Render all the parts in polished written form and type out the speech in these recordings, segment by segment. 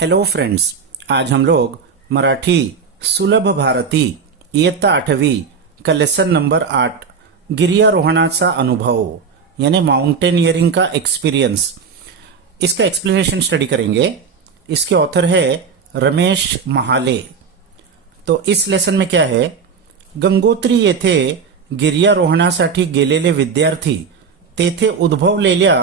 Hello friends, आज हम लोग मराठी सुलभ भारती इयत्ता 8वीं का लेसन नंबर 8 गिरियारोहणाचा अनुभव यानी माउंटेनियरिंग का एक्सपीरियंस, इसका एक्सप्लेनेशन स्टडी करेंगे। इसके ऑथर है रमेश महाले। तो इस लेसन में क्या है, गंगोत्री येथे गिर्यारोहणासाठी गेलेले विद्यार्थी तेथे उद्भवलेल्या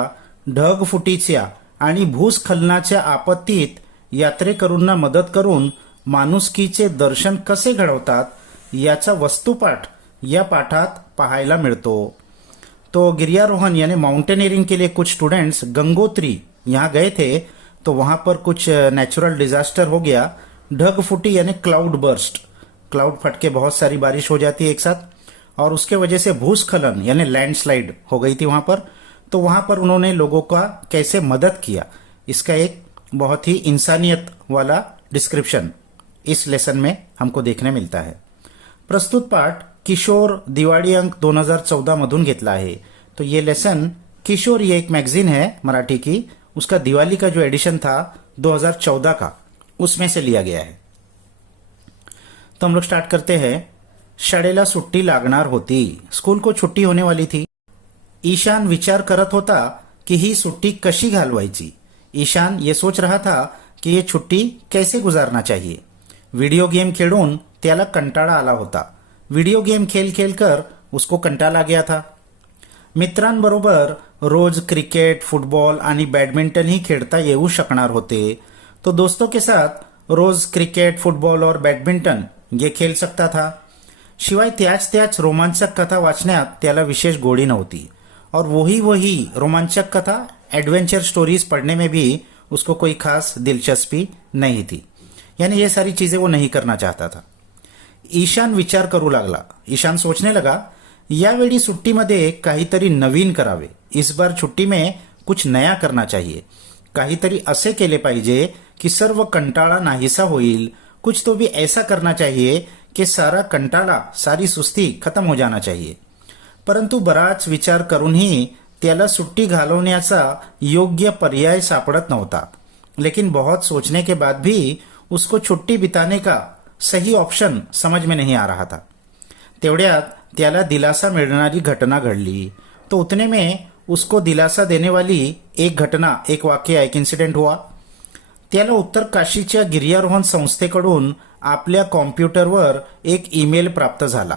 ढगफुटीच्या आणि भूस्खलनाच्या आपत्तीत यात्रेकरूंना मदत करून माणुसकीचे दर्शन कसे घडवतात याचा वस्तुपाठ या पाठात पाहायला मिळतो। तो गिर्यारोहण यानी माउंटेनियरिंग के लिए कुछ स्टूडेंट्स गंगोत्री यहाँ गए थे, तो वहां पर कुछ नेचुरल डिजास्टर हो गया। ढग फूटी यानी क्लाउड बर्स्ट, क्लाउड फट के बहुत सारी बारिश हो जाती है एक साथ, और उसके वजह से भूस्खलन यानी लैंडस्लाइड हो गई थी वहां पर। तो वहां पर उन्होंने लोगों का कैसे मदद किया, इसका एक बहुत ही इंसानियत वाला डिस्क्रिप्शन इस लेसन में हमको देखने मिलता है। प्रस्तुत पाठ किशोर दिवाळी अंक 2014 मधून घेतला आहे। तो ये लेसन किशोर, ये एक मैगजीन है मराठी की, उसका दिवाली का जो एडिशन था 2014 का, उसमें से लिया गया है। तो हम लोग स्टार्ट करते हैं। शाळेला सुट्टी लागणार होती, स्कूल को छुट्टी होने वाली थी। ईशान विचार करत होता कि ही सुट्टी कशी घालवायची। ईशान ये सोच रहा था कि ये छुट्टी कैसे गुजारना चाहिए। वीडियो गेम खेळून त्याला कंटाळा आला होता। वीडियो गेम खेल खेलकर उसको कंटाळा गया था। मित्रांबरोबर रोज क्रिकेट, फुटबॉल आणि बैडमिंटन ही खेळता येऊ शकणार होते। तो दोस्तों के साथ रोज क्रिकेट, फुटबॉल और बैडमिंटन ये खेल सकता था। शिवाय त्याच रोमांचक कथा वाचण्यात त्याला विशेष गोडी नव्हती, और वही रोमांचक कथा एडवेंचर स्टोरीज पढ़ने में भी उसको कोई खास दिलचस्पी नहीं थी, यानी ये सारी चीजें वो नहीं करना चाहता था। ईशान विचार करू लागला, ईशान सोचने लगा, यावेळी सुट्टीमध्ये काहीतरी नवीन करावे। इस बार छुट्टी में कुछ नया करना चाहिए। काहीतरी असे केले पाहिजे कि सर्व कंटाळा नाहीसा होईल। कुछ तो भी ऐसा करना चाहिए कि सारा कंटाळा, सारी सुस्ती खत्म हो जाना चाहिए। परंतु बराच विचार करूनही त्याला सुट्टी घालवण्याचा योग्य पर्याय सापडत नव्हता। लेकिन बहुत सोचने के बाद भी उसको छुट्टी बिताने का सही ऑप्शन समझ में नहीं आ रहा था। तेवढ्यात त्याला दिलासा मिळणारी घटना घडली। तो उतने में उसको दिलासा देने वाली एक घटना, एक वाक्य, एक इंसिडेंट हुआ। त्याला उत्तर काशीच्या गिर्यारोहण संस्थेकडून आपल्या कॉम्प्युटरवर एक ईमेल प्राप्त झाला।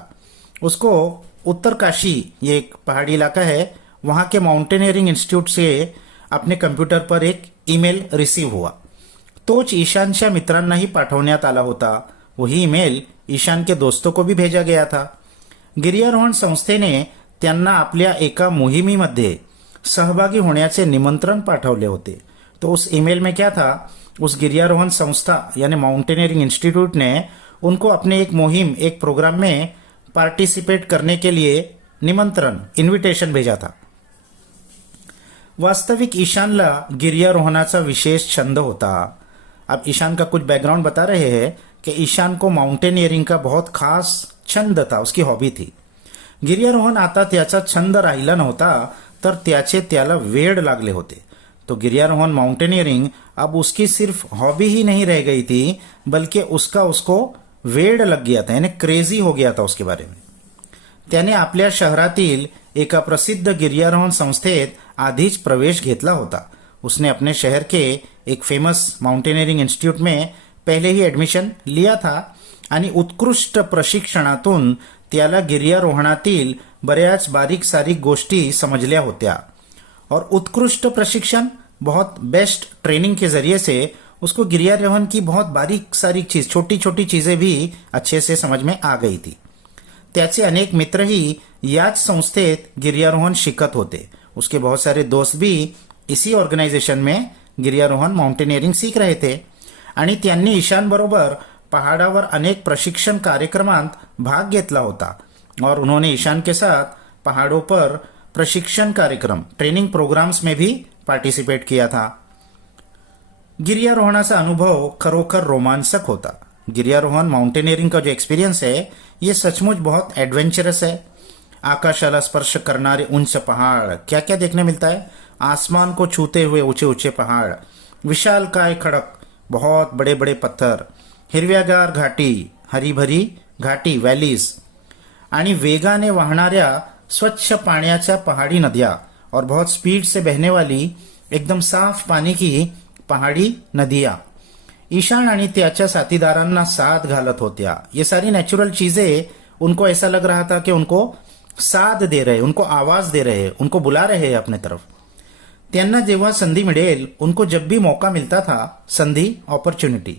उसको उत्तर काशी, ये एक पहाड़ी इलाका है, वहां के माउंटेनियरिंग इंस्टीट्यूट से अपने कंप्यूटर पर एक ईमेल रिसीव हुआ। तोच ईशानच्या मित्रांनाही पाठवण्यात आला होता। वही ईमेल ईशान के दोस्तों को भी भेजा गया था। गिर्यारोहण संस्थेने त्यांना आपल्या एका मोहिमेमध्ये सहभागी होण्याचे निमंत्रण पाठवले होते। तो उस ईमेल में क्या था, उस गिर्यारोहण संस्था यानी माउंटेनियरिंग इंस्टीट्यूट ने उनको अपने एक मुहिम, एक प्रोग्राम में पार्टिसिपेट करने के लिए निमंत्रण, इनविटेशन भेजा था। वास्तविक ईशानला गिर्यारोहणाचा विशेष छंद होता। अब ईशान का कुछ बैकग्राउंड बता रहे हैं कि ईशान को माउंटेनियरिंग का बहुत खास छंद था, उसकी हॉबी थी। गिर्यारोहण आता त्याचा छंद राहिला नव्हता, तर त्याला वेड लागले होते। तो गिर्यारोहण, माउंटेनियरिंग अब उसकी सिर्फ हॉबी ही नहीं रह गई थी, बल्कि उसको वेड लग गया था, यानी क्रेजी हो गया था उसके बारे में। त्याने आपल्या शहरातील एका प्रसिद्ध गिर्यारोहण संस्थेत आधीच प्रवेश घेतला होता। उसने अपने शहर के एक फेमस माउंटेनियरिंग इंस्टीट्यूट में पहले ही एडमिशन लिया था, आणि उत्कृष्ट प्रशिक्षणातून त्याला गिर्यारोहणातील बऱ्याच बारीक सारीक गोष्टी समजल्या होत्या। और उत्कृष्ट प्रशिक्षण, बहुत बेस्ट ट्रेनिंग के जरिए से उसको गिर्यारोहण की बहुत बारीक सारीक चीज, छोटी छोटी चीजें भी अच्छे से समझ में आ गई थी। त्याचे अनेक मित्रही याच संस्थेत गिर्यारोहण शिकत होते। उसके बहुत सारे दोस्त भी इसी ऑर्गेनाइजेशन में गिर्यारोहण, माउंटेनियरिंग सीख रहे थे, आणि त्यांनी ईशान बरोबर पहाड़ावर अनेक प्रशिक्षण कार्यक्रमांत भाग घेतला होता। और उन्होंने ईशान के साथ पहाड़ों पर प्रशिक्षण कार्यक्रम, ट्रेनिंग प्रोग्राम्स में भी पार्टिसिपेट किया था। गिर्यारोहणाचा अनुभव खरोखर रोमांचक होता। गिर्यारोहण, माउंटेनियरिंग का जो एक्सपीरियंस है, ये सचमुच बहुत एडवेंचरस है। आकाशाला स्पर्श करणारे उंच पहाड़, क्या क्या देखने मिलता है, आसमान को छूते हुए ऊंचे ऊंचे पहाड़, विशाल काय खड़क, बहुत बड़े बड़े पत्थर, हिरव्यागार घाटी, हरीभरी घाटी व्हॅलीज आणि वेगाने वाहणाऱ्या स्वच्छ पाण्याच्या पहाड़ी नदियां और बहुत स्पीड से बहने वाली एकदम साफ पानी की पहाड़ी नदियां ईशान आणि त्याच्या साथीदारांना साथ घालत होत्या. ये सारी नेचुरल चीजें उनको ऐसा लग रहा था कि उनको साथ दे रहे, उनको आवाज दे रहे, उनको बुला रहे हैं अपने तरफ. त्यांना जेव्हा संधी मिळेल, उनको जब भी मौका मिलता था, संधी ऑपॉर्च्युनिटी,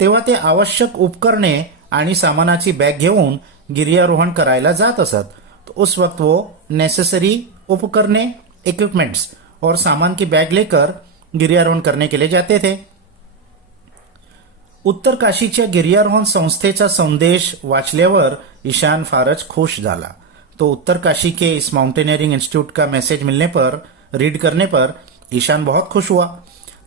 तेव्हा ते आवश्यक उपकरणे आणि सामानाची बॅग घेऊन गिर्यारोहण करायला जात असत. तो उस वक्त वो नेसेसरी उपकरणे, इक्विपमेंट्स और सामान की बैग लेकर गिर्यारोहण करने के लिए जाते थे. उत्तर काशीच्या गिर्यारोहण संस्थेचा संदेश वाचल्यावर ईशान फारच खुश झाला. तो उत्तर काशी के इस माउंटेनियरिंग इंस्टीट्यूट का मैसेज मिलने पर, रीड करने पर ईशान बहुत खुश हुआ.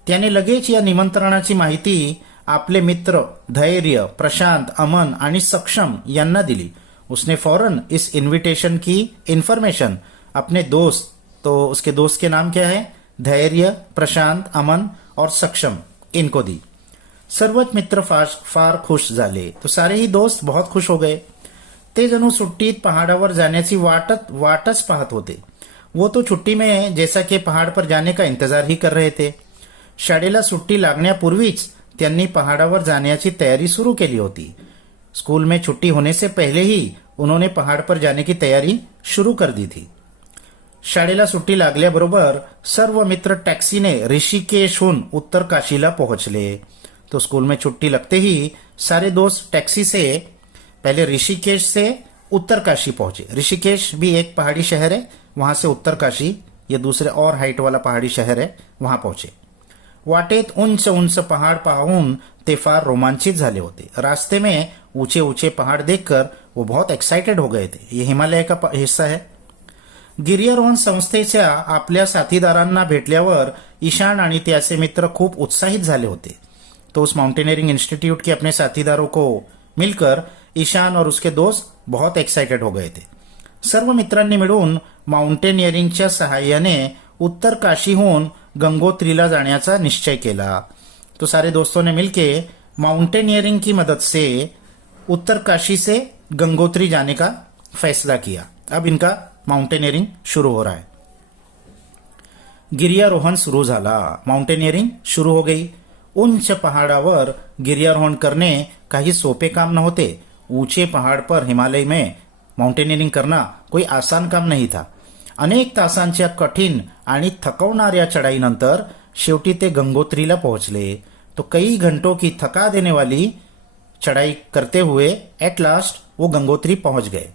त्याने लगेच या निमंत्रणाची माहिती आपले मित्र धैर्य, प्रशांत, अमन आणि सक्षम यांना दिली. उसने फौरन इस इन्विटेशन की इंफॉर्मेशन अपने दोस्त, तो उसके दोस्त के नाम क्या है, धैर्य, प्रशांत, अमन और सक्षम, इनको दी. सर्वच मित्र फार खुश झाले. तो सारे ही दोस्त बहुत खुश हो गए. ते जणू सुट्टीत पहाडावर जाण्याची वाटच पाहत होते. वो तो छुट्टी में जैसा कि पहाड़ पर जाने का इंतजार ही कर रहे थे. शाळेला सुट्टी लागण्यापूर्वीच त्यांनी पहाडावर जाण्याची तयारी सुरू केली होती. स्कूल में छुट्टी होने से पहले ही उन्होंने पहाड़ पर जाने की तयारी शुरू कर दी थी. शाळेला सुट्टी लागल्याबरोबर सर्व मित्र टॅक्सीने ऋषिकेशहून उत्तर काशीला पोहोचले. तो स्कूल में छुट्टी लगते ही सारे दोस्त टैक्सी से पहले ऋषिकेश से उत्तर काशी पहुंचे. ऋषिकेश भी एक पहाड़ी शहर है, वहां से उत्तर काशी ये दूसरे और हाइट वाला पहाड़ी शहर है, वहां पहुंचे. वाटेत उंच उंच पहाड़ पाहून ते फार रोमांचित झाले होते. रास्ते में ऊंचे ऊंचे पहाड़ देखकर वो बहुत एक्साइटेड हो गए थे. ये हिमालय का हिस्सा है. गिर्यारोहण संस्थेच्या आपल्या साथीदारांना भेटल्यावर ईशान आणि त्याचे मित्र खूप उत्साहित झाले होते. तो उस माउंटेनियरिंग इंस्टीट्यूट के अपने साथीदारों को मिलकर ईशान और उसके दोस्त बहुत एक्साइटेड हो गए थे. सर्व मित्रांनी मिळून माउंटेनियरिंगच्या सहाय्याने उत्तर काशीहून गंगोत्रीला जाण्याचा निश्चय केला. तो सारे दोस्तों ने मिलके माउंटेनियरिंग की मदद से उत्तर काशी से गंगोत्री जाने का फैसला किया. अब इनका माउंटेनियरिंग शुरू हो रहा है. गिर्यारोहण सुरू झाला. माउंटेनियरिंग शुरू हो गई. उंच पहाड़ावर गिर्यारोहण करने काही सोपे काम न होते. ऊंचे पहाड़ पर हिमालय में माउंटेनियरिंग करना कोई आसान काम नहीं था. अनेक तासांच्या कठीण आणि थकवणाऱ्या चढाईनंतर शेवटी ते गंगोत्रीला पोहोचले. तो कई घंटों की थका देने वाली चढ़ाई करते हुए एट लास्ट वो गंगोत्री पहुंच गए.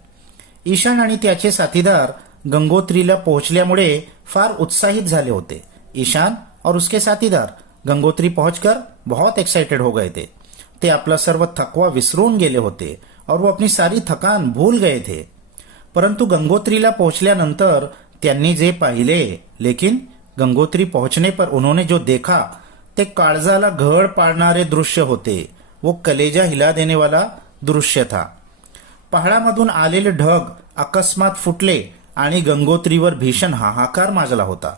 ईशान आणि त्याचे साथीदार गंगोत्रीला पोहोचल्यामुळे फार उत्साहित झाले होते. ईशान और उसके साथीदार गंगोत्री पहुंचकर बहुत एक्साइटेड हो गए थे. ते आपला सर्व थकवा विसरून गेले होते और वो अपनी सारी थकान भूल गए थे. परंतु गंगोत्रीला पोहोचल्यानंतर त्यांनी जे पाहिले, लेकिन गंगोत्री पहुंचने पर उन्होंने जो देखा ते काळजाला घड पाडणारे दृश्य होते. वो कलेजा हिला देने वाला दृश्य था. पहाडामधून आलेले ढग अकस्मात फुटले आणि गंगोत्रीवर भीषण हाहाकार माजला होता.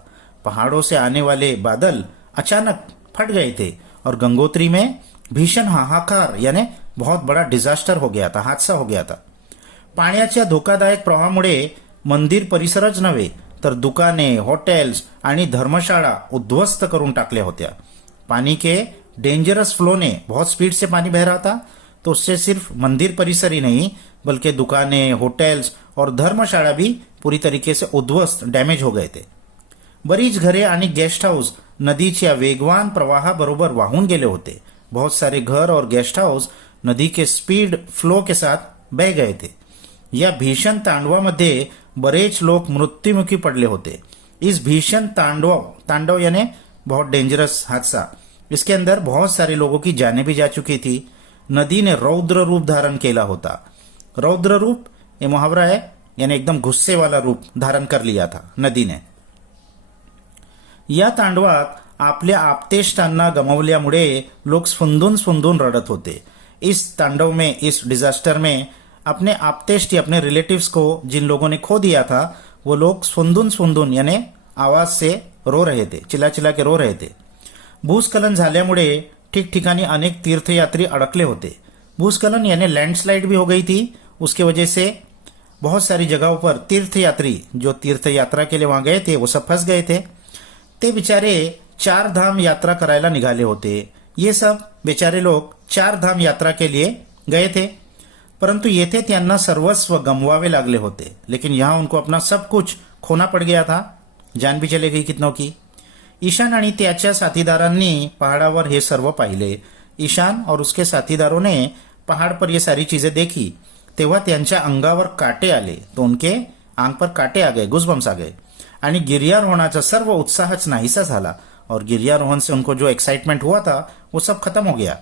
पहाड़ों से आने वाले बादल अचानक फट गए थे और गंगोत्री में भीषण हाहाकार यानी बहुत बड़ा डिजास्टर हो गया था, हादसा हो गया था. पाण्याच्या धोकादायक प्रवाहामुळे मंदिर परिसरच नव्हे तर दुकाने, हॉटेल्स आणि धर्मशाळा उद्ध्वस्त करून टाकल्या होत्या. पानी के डेंजरस फ्लो ने बहुत स्पीड से पानी बह रहा था. तो उससे सिर्फ मंदिर परिसर ही नहीं बल्कि दुकानें, होटेल्स और धर्मशाळा भी पूरी तरीके से उद्ध्वस्त, डॅमेज हो गए थे. बरीच घरे आणि गेस्ट हाउस नदीच्या वेगवान प्रवाहाबरोबर वाहून गेले होते. बहुत सारे घर और गेस्ट हाउस नदी के स्पीड फ्लो के साथ बह गए थे. या भीषण तांडवामध्ये बरेच लोग मृत्युमुखी पड़ले होते. इस भीषण तांडव यानी बहुत डेंजरस हादसा, इसके अंदर बहुत सारे लोगों की जानें भी जा चुकी थी. नदी ने रौद्र रूप धारण केला होता. रौद्र रूप ये मुहावरा है, यानी एकदम गुस्से वाला रूप धारण कर लिया था नदी ने. या तांडवात आपल्या आप्तेष्टांना गमावल्यामुळे लोग स्फुंदून रडत होते. इस तांडव में, इस डिजास्टर में अपने आप्तेष्ट या अपने रिलेटिव्स को जिन लोगों ने खो दिया था वो लोग स्फुंदून यानी आवाज से रो रहे थे, चिल्ला चिल्ला के रो रहे थे. भूस्खलन झाल्यामुळे ठिकठिकाणी अनेक तीर्थयात्री अड़कले होते। भूस्खलन यानी लैंडस्लाइड भी हो गई थी। उसके वजह से बहुत सारी जगहों पर तीर्थयात्री जो तीर्थ यात्रा के लिए वहां गए थे वो सब फंस गए थे। ते बिचारे 4 धाम यात्रा करायला निघाले होते। ये सब बेचारे लोग 4 धाम यात्रा के लिए गए थे, परंतु येथे त्यांना सर्वस्व गमवावे लागले होते। लेकिन यहाँ उनको अपना सब कुछ खोना पड़ गया था, जान भी चले गई कितनों की। ईशान आणि त्याच्या साथीदारांनी पहाड़ावर हे सर्व पाहिले। ईशान और उसके साथीदारों ने पहाड़ पर ये सारी चीजें देखी, तेव्हा त्यांच्या अंगावर काटे आले। तो उनके आंग पर काटे आ गए, गुजबम्स आ गए आणि गिर्यारोहणाचा सर्व उत्साहच नाहीसा झाला और गिर्यारोहण से उनको जो एक्साइटमेंट हुआ था वो सब खत्म हो गया।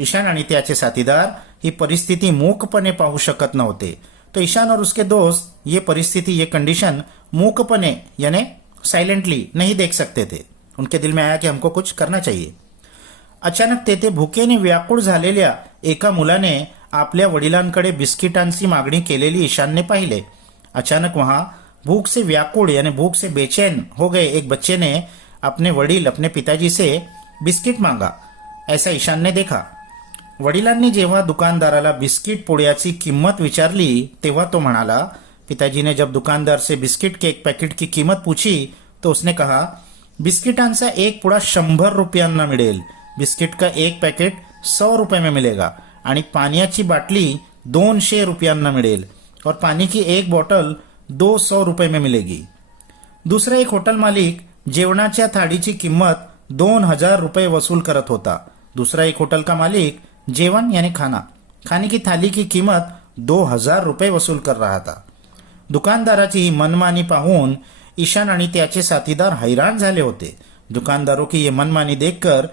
ईशान आणि त्याचे साथीदार ही परिस्थिती मूकपणे पाहू शकत नव्हते। तो ईशान और उसके दोस्त ये परिस्थिति, ये कंडीशन मूकपणे यानी साइलेंटली नहीं देख सकते थे। उनके दिल में आया कि हमको कुछ करना चाहिए। अचानक तेथे भुकेने व्याकुळ झालेल्या एका मुलाने आपल्या वडिलांकडे बिस्किटांची मागणी केलेली ईशानने पाहिले। अचानक वहां भूख से व्याकुळ यानी भूख से बेचैन हो गए एक बच्चे ने अपने वडील, अपने पिताजी से बिस्किट मांगा। ऐसा ईशान ने देखा। वडिलांनी जेव्हा दुकानदाराला बिस्किट पुड्याची किंमत विचारली तेव्हा तो म्हणाला, पिताजी ने जब दुकानदार से बिस्किट के एक पैकेट की कीमत पूछी तो उसने कहा, बिस्किटांचा एक पुडा 100 रुपयांना मिळेल, बिस्किट का एक पैकेट 100 रुपये में मिलेगा आणि पाण्याची बाटली 200 रुपयांना मिळेल और पानी की एक बॉटल 200 रुपये में मिलेगी। दूसरा एक होटल मालिक जेवणाच्या थाळीची किंमत 2000 रुपये वसूल करत होता। दूसरा एक होटल का मालिक जेवण यानी खाने की थाली की कीमत 2000 रुपये वसूल कर रहा था। दुकानदाराची ही मनमानी पाहून ईशान आणि त्याचे साथीदार हैरान झाले होते। दुकानदारों की ये मनमानी देखकर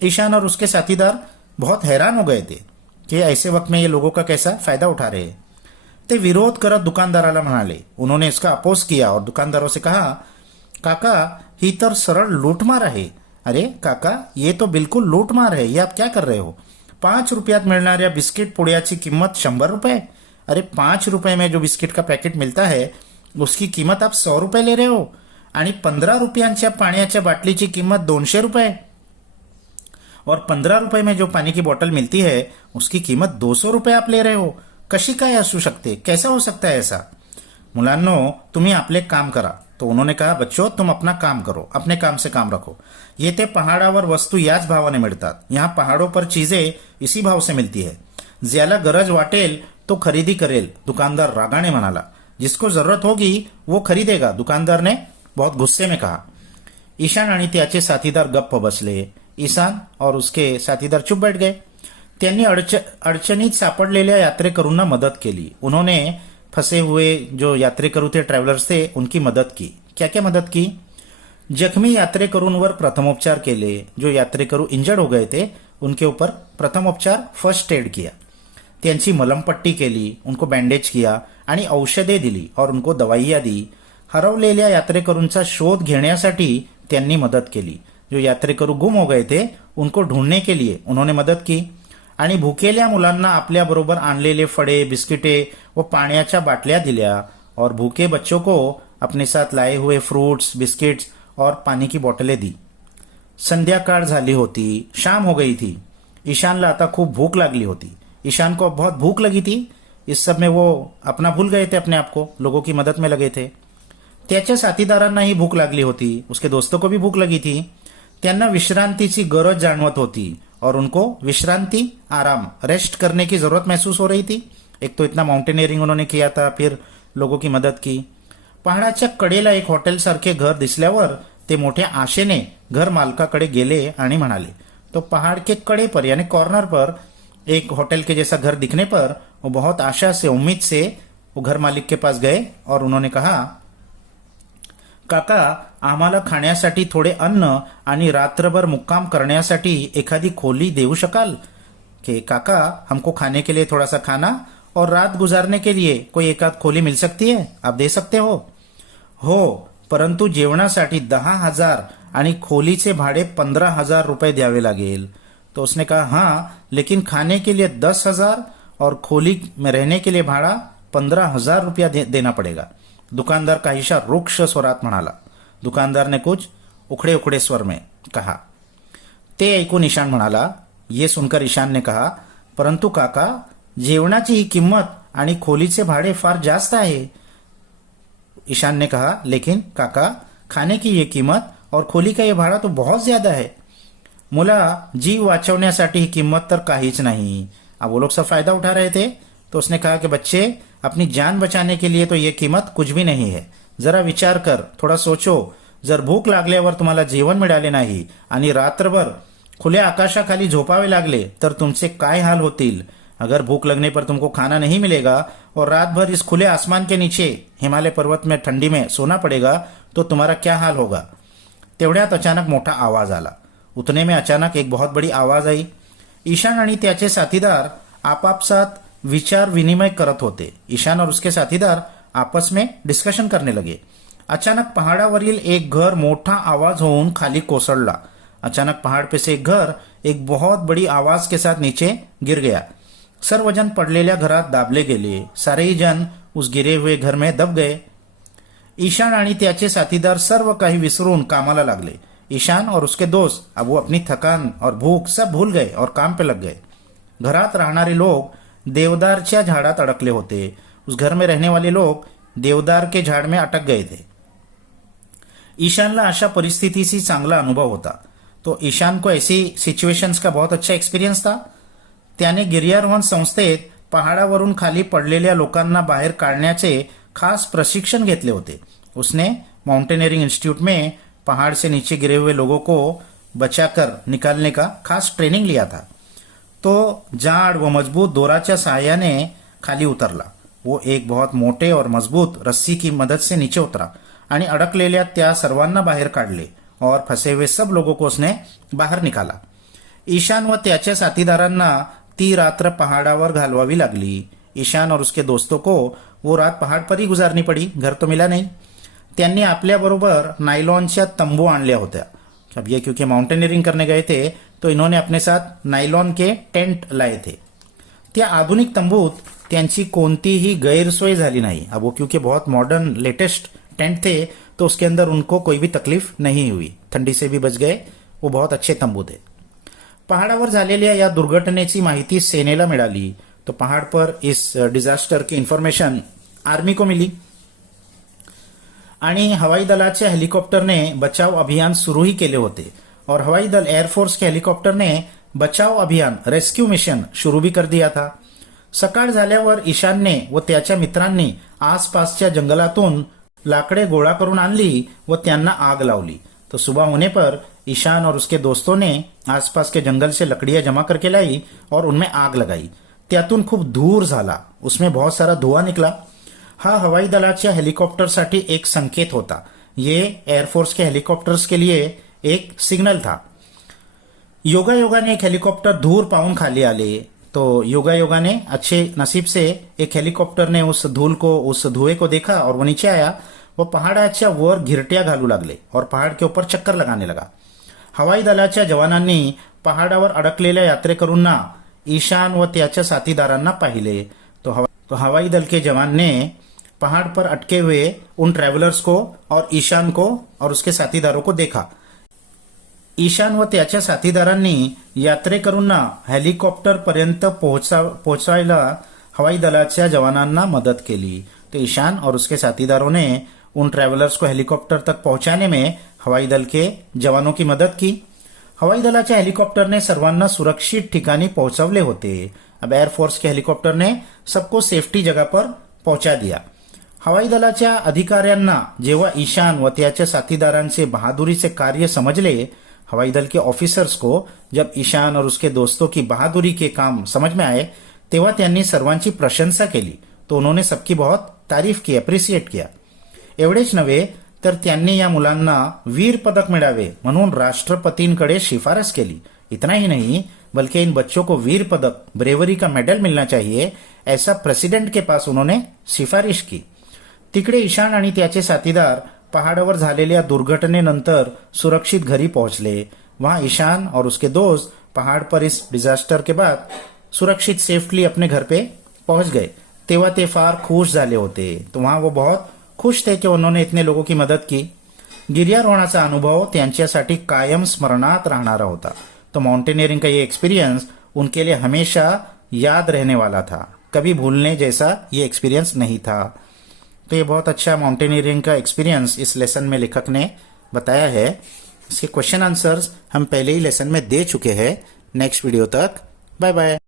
ईशान और उसके साथीदार बहुत हैरान हो गए थे कि ऐसे वक्त में ये लोगों का कैसा फायदा उठा रहे हैं। ते विरोध करत दुकानदाराला म्हणाले, उन्होंने इसका अपोज किया और दुकानदारों से कहा, काका ही तर सरळ लूटमार आहे। अरे काका, ये तो बिल्कुल लूटमार है, ये आप क्या कर रहे हो? 5 रुपयात मिळणाऱ्या बिस्किट पुड्याची किंमत 100 रुपये? अरे 5 रुपये में जो बिस्किट का पैकेट मिलता है उसकी कीमत आप 100 रुपये ले रहे हो आणि 15 रुपयांच्या पाण्याच्या बाटलीची किंमत 200 रुपये और 15 रुपये में जो पानी की बोतल मिलती है उसकी कीमत 200 रुपये आप ले रहे हो। कशी काय असू शकते? कैसा हो सकता है ऐसा? मुलांनो, तुम्ही आपले काम करा। तो उन्होंने कहा, बच्चों तुम अपना काम करो, अपने काम से काम रखो। येथे पहाडावर वस्तू याच भावाने मिळतात। यहाँ पहाड़ों पर चीजें इसी भाव से मिलती है। ज्याला गरज वाटेल तो खरीदी करेल, दुकानदार रागाने म्हणाला। जिसको जरूरत होगी वो खरीदेगा, दुकानदार ने बहुत गुस्से में कहा। ईशान आणि त्याचे साथीदार गप्प बसले। ईशान और उसके साथीदार चुप बैठ गए। त्यांनी अडचणीत सापडलेल्या यात्रेकरूंना मदत केली। उन्होंने फंसे हुए जो यात्रेकरू थे, ट्रैवलर्स थे, उनकी मदद की। क्या क्या मदद की? जखमी यात्रेकरूंवर प्रथमोपचार केले। जो यात्रेकरू इंजर्ड हो गए थे उनके ऊपर प्रथमोपचार, फर्स्ट एड किया। त्यांची मलमपट्टी केली, उनको बँडेज किया आणि औषधे दिली और उनको दवाइयाँ दी। हरवलेल्या यात्रेकरूंचा शोध घेण्यासाठी त्यांनी मदत केली। जो यात्रेकरू गुम हो गए थे उनको ढूंढने के लिए उन्होंने मदत की आणि भुकेल्या मुलांना आपल्या बरोबर आणलेले फळे, बिस्किटे व पाण्याच्या बाटल्या दिल्या और भूखे बच्चों को अपने साथ लाए हुए फ्रूट्स, बिस्किट्स और पानी की बोतलें दी। संध्याकाळ झाली होती, शाम हो गई थी। ईशानला आता खूप भूख लागली होती। ईशान को बहुत भूख लगी थी। इस सब में वो अपना भूल गए थे, अपने आप को लोगों की मदद में लगे थे। त्याच्या साथीदारांनाही भूक लागली होती, उसके दोस्तों को भी भूक लगी थी। त्यांना विश्रांतीची गरज जाणवत होती और उनको विश्रांति, आराम, रेस्ट करने की जरूरत महसूस हो रही थी। एक तो इतना माउंटेनियरिंग उन्होंने किया था, फिर लोगों की मदद की। पहाडाच्या कडेला एक हॉटेल सारखे घर दिसल्यावर ते मोठ्या आशेने घर मालकाकडे गेले आणि म्हणाले। तो पहाड़ के कड़े पर यानी कॉर्नर पर एक होटल के जैसा घर दिखने पर वो बहुत आशा से, उम्मीद से वो घर मालिक के पास गए और उन्होंने कहा, काका आम्हाला खाण्यासाठी थोडे अन्न आणि रात्रभर मुक्काम करण्यासाठी एखादी खोली देऊ शकाल? कि काका हमको खाने के लिए थोड़ा सा खाना और रात गुजारने के लिए कोई एकाद खोली मिल सकती है, आप दे सकते हो? हो, परंतु जेवणासाठी 10,000 आणि खोलीचे भाडे 15,000 रुपये द्यावे लागेल। तो उसने कहा, हाँ, लेकिन खाने के लिए 10,000 और खोली में रहने के लिए भाड़ा 15,000 रुपया देना पड़ेगा। दुकानदार काहीशा रुक्ष स्वरात म्हणाला। दुकानदार ने कुछ उखड़े उखड़े स्वर में कहा। ते ऐकून ईशान म्हणाला, ये सुनकर ईशान ने कहा, परंतु काका, जेवणाची ही किंमत आणि खोलीचे भाडे फार जास्त आहे. ईशान ने कहा, लेकिन काका, खाने की ये कीमत और खोली का ये भाड़ा तो बहुत ज्यादा है. मुला, जीव वाचवण्यासाठी ही किंमत तर काहीच नहीं. अब वो लोग सब फायदा उठा रहे थे. तो उसने कहा कि बच्चे, अपनी जान बचाने के लिए तो ये कीमत कुछ भी नहीं है. जरा विचार कर, थोडा सोचो. जर भूक लागल्यावर तुम्हाला जेवण मिळाले नाही आणि रात्रभर खुल्या आकाशाखाली झोपावे लागले तर तुमचे काय हाल होतील. अगर भूख लगने पर तुमको खाना नहीं मिलेगा और रात भर इस खुले आसमान के नीचे हिमालय पर्वत में ठंडी में सोना पड़ेगा तो तुम्हारा क्या हाल होगा. तेवढ्यात अचानक मोठा आवाज आला. उतने में अचानक एक बहुत बड़ी आवाज आई. ईशान आणि त्याचे साथीदार आपापसात विचार विनिमय करत होते. ईशान और उसके साथीदार आपस में डिस्कशन करने लगे. अचानक पहाड़ावरील एक घर मोठा आवाज होऊन खाली कोसळला. अचानक पहाड़ पे से एक घर एक बहुत बड़ी आवाज के साथ नीचे गिर गया. सर्व जन पडलेल्या घरात दाबले गेले. सारे ही जन उस गिरे हुए घर में दब गए. ईशान आणि त्याचे साथीदार सर्व काही विसरून कामाला लागले. ईशान और उसके दोस्त अब वो अपनी थकान और भूख सब भूल गए और काम पे लग गए. घरात राहणारे लोग देवदारच्या झाडात अडकले होते. उस घर में रहने वाले लोग देवदार के झाड़ में अटक गए थे. ईशानला अशा परिस्थितीशी चांगला अनुभव होता. तो ईशान को ऐसी सिच्युएशन्स का बहुत अच्छा एक्सपिरियंस था. त्याने गिर्यारोहण संस्थेत पहाडावरून खाली पडलेल्या लोकांना बाहेर काढण्याचे खास प्रशिक्षण घेतले होते. उसने माउंटेनियरिंग इंस्टीट्यूट में पहाड़ से नीचे गिरे हुए लोगों को बचाकर निकालने का खास ट्रेनिंग लिया था. तो जाड़ व मजबूत दोराच्या सहाय्याने खाली उतरला. वो एक बहुत मोटे और मजबूत रस्सी की मदद से नीचे उतरा आणि अडकलेल्या त्या सर्वांना बाहेर काढले और फंसे हुए सब लोगों को उसने बाहर निकाला. ईशान व त्याच्या साथीदारांना ती रात्र पहाड़ावर घालवावी लागली. ईशान और उसके दोस्तों को वो रात पहाड़ पर ही गुजारनी पड़ी. घर तो मिला नहीं. त्यांनी आपल्याबरोबर नायलॉनच्या तंबू आणल्या होत्या. अब ये क्योंकि माउंटेनियरिंग करने गए थे तो इन्होंने अपने साथ नायलॉन के टेंट लाए थे. त्या आधुनिक तंबूत त्यांची कोणतीही गैरसोय झाली नाही. अब वो क्योंकि बहुत मॉडर्न लेटेस्ट टेंट थे तो उसके अंदर उनको कोई भी तकलीफ नहीं हुई. ठंडी से भी बच गए. वो बहुत अच्छे तंबू थे. पहाड़ावर झालेल्या या दुर्घटनेची माहिती सेनेला मिळाली. तो पहाड़ पर इस डिजास्टर की इन्फॉर्मेशन आर्मी को मिली आणि हवाई दलाच्या हेलिकॉप्टरने बचाव अभियान सुरूही केले होते. और हवाई दल एयरफोर्स के हेलिकॉप्टर ने बचाव अभियान रेस्क्यू मिशन शुरू भी कर दिया था. सकाळ झाल्यावर ईशानने व त्याच्या मित्रांनी आसपासच्या जंगलातून लाकडे गोळा करून आणली व त्यांना आग लावली. तो सुबह होने पर ईशान और उसके दोस्तों ने आसपास के जंगल से लकड़ियां जमा करके लाई और उनमें आग लगाई. त्यातून खूप धूर झाला. उसमें बहुत सारा धुआं निकला. हा हवाई दलाच्या हेलिकॉप्टरसाठी एक संकेत होता. ये एयरफोर्स के हेलिकॉप्टर्स के लिए एक सिग्नल था. योगायोगाने एक हेलिकॉप्टर धूर पाऊन खाली आले. तो योगायोगाने अच्छे नसीब से एक हेलिकॉप्टर ने उस धुएं को देखा और वो नीचे आया. वो पहाडाच्या वर घिरट्या घालू लागले और पहाड़ के ऊपर चक्कर लगाने लगा. हवाई दलाच्या जवानांनी पहाडावर अडकलेल्या यात्रेकरूंना ईशान व त्याच्या साथीदारांना पाहिले. तो हवाई दल के जवान ने पहाड़ पर अटके हुए उन ट्रैवलर्स को और ईशान को और उसके साथीदारों को देखा. ईशान व त्याच्या साथीदारांनी यात्रेकरूंना हेलिकॉप्टर पर्यंत पोहोचायला हवाई दलाच्या जवानांना मदत केली. तो ईशान और उसके साथीदारों ने उन ट्रैवलर्स को हेलिकॉप्टर तक पहुंचाने में हवाई दल के जवानों की मदद की. हवाई दलाच्या हेलिकॉप्टरने सर्वांना सुरक्षित ठिकाणी पोहोचवले होते. अब एयरफोर्स के हेलिकॉप्टर ने सबको सेफ्टी जगह पर पहुंचा दिया. हवाई दलाच्या अधिकाऱ्यांना जेव्हा ईशान व त्याच्या साथीदारांचे बहादुरीचे कार्य समजले, हवाई दल के ऑफिसर्स को जब ईशान और उसके दोस्तों की बहादुरी के काम समझ में आए तेव्हा त्यांनी सर्वांची प्रशंसा केली. तो उन्होंने सबकी बहुत तारीफ की, अप्रिशिएट किया. एवढेच नव्हे तर त्यांनी या मुलांना वीर पदक मिळावे म्हणून राष्ट्रपतींकडे शिफारस केली. इतना ही नहीं बल्कि इन बच्चों को वीर पदक, ब्रेवरी का मेडल मिलना चाहिए, ऐसा प्रेसिडेंट के पास उन्होंने सिफारिश की. तिकडे ईशान आणि त्याचे साथीदार पहाड़ावर झालेल्या दुर्घटनेनंतर सुरक्षित घरी पहुंचले. वहां ईशान और उसके दोस्त पहाड़ पर इस डिजास्टर के बाद सुरक्षित सेफली अपने घर पे पहुंच गए. तेव्हा ते फार खुश झाले होते. तो वहां वो बहुत खुश थे कि उन्होंने इतने लोगों की मदत की. गिर्यारोहणाचा अनुभव त्यांच्यासाठी कायम स्मरणात राहणारा होता. तो माउंटेनियरिंग का ये एक्सपीरियंस उनके लिए हमेशा याद रहने वाला था, कभी भूलने जैसा ये एक्सपीरियंस नहीं था। तो ये बहुत अच्छा माउंटेनियरिंग का एक्सपीरियंस इस लेसन में लेखक ने बताया है। इसके क्वेश्चन आंसर्स हम पहले ही लेसन में दे चुके हैं। नेक्स्ट वीडियो तक बाय बाय।